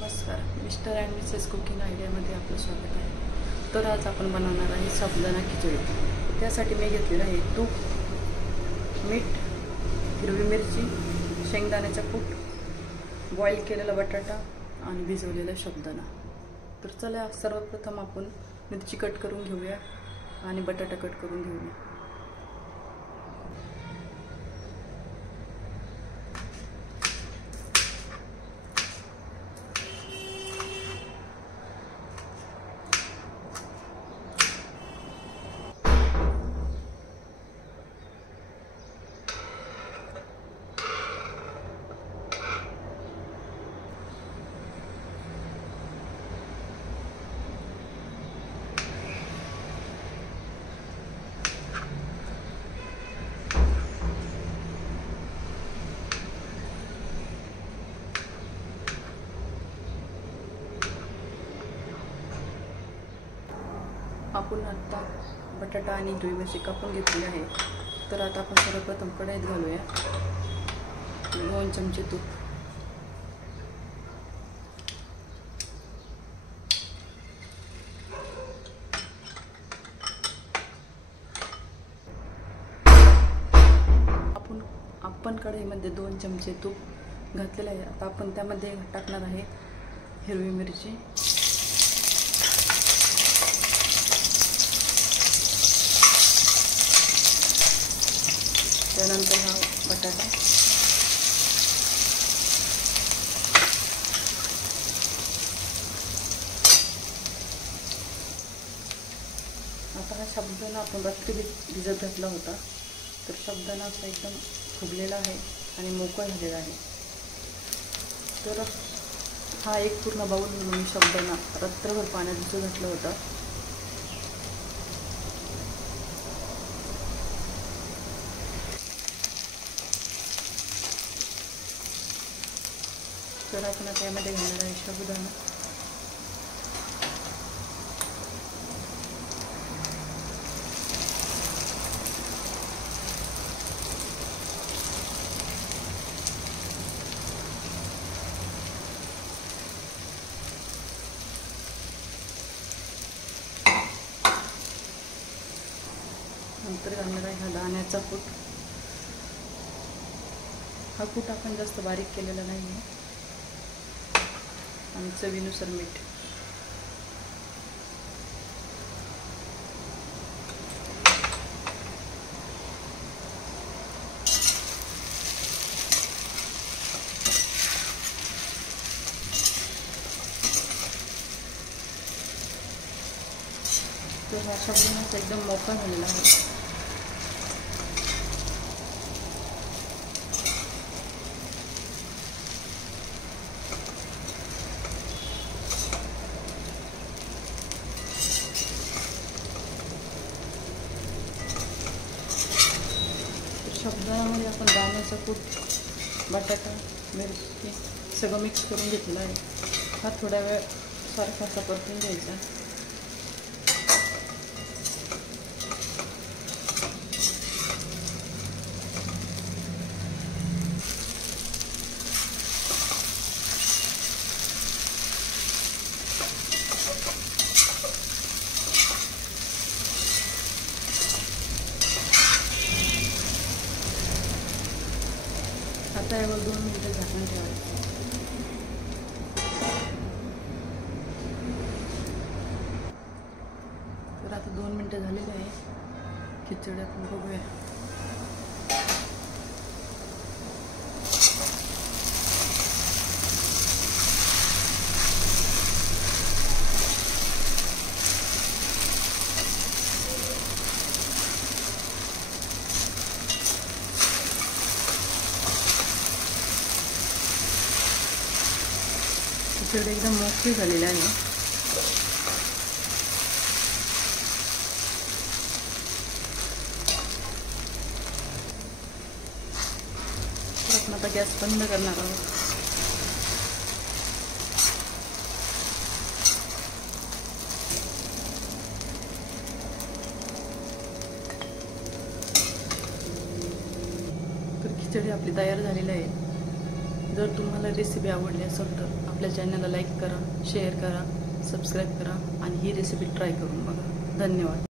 नमस्कार, mister and Mrs cooking आयडियामध्ये आपलं स्वागत आहे। तर आज आपण बनवणार आहे साबुदाणा खिचडी। त्यासाठी मी घेतलेलं आहे तूप, मीठ, हिरवी मिरची, शेंगदाण्याचा कूट, बॉईल केलेला बटाटा आणि भिजवलेला साबुदाणा। तर चला सर्वप्रथम आपण मिरची कट करून घेऊया आणि बटाटा कट करून घेऊया। आपण आता बटाटा आणि हिरवी मिरची कापून घेतली आहे। तर आता आपण सर्वप्रथम कढईत घालूया 2 चमचे तूप, आपण कढईमध्ये 2 चमचे तूप घातलेले आहे। आता आपण त्यामध्ये टाकणार आहे हिरवी मिरची, त्यानंतर हा बटाटा, आता हा साबुदाणा आपण रात्री भिजत घातला होता। तर साबुदाणा असा एकदम फुगलेला आहे आणि मोकळा झालेला आहे। तर हा एक पूर्ण बाउल मी साबुदाणा रात्रभर पाण्यात भिजत घातला होता। तर आपण आता यामध्ये घालणार आहे साबुदाणा, नंतर घालणार आहे हा दाण्याचा कूट। हा कूट आपण जास्त बारीक केलेला नाही आहे, आणि चवीनुसार मीठ। तर हा साबुदाणा एकदम मोकळा झालेला आहे। साबुदाण्यामध्ये आपण दाण्याचा कूट, बटाटा, मिरची सगळं मिक्स करून घेतलं आहे। हा थोड्या वेळ सारखा असा परतून घ्यायचा। आता यावर 2 मिनिटं झाकण ठेवायचं। तर आता 2 मिनिटं झालेली आहे। खिचडी आपण बघूया। खिचडी एकदम मोकळी झालेली आहे। तर आपण आता गॅस बंद करणार आहोत। तर खिचडी आपली तयार झालेली आहे। जर तुम्हाला रेसिपी आवडली असेल तर आपल्या चॅनलला लाईक करा, शेअर करा, सबस्क्राईब करा आणि ही रेसिपी ट्राय करून बघा. धन्यवाद.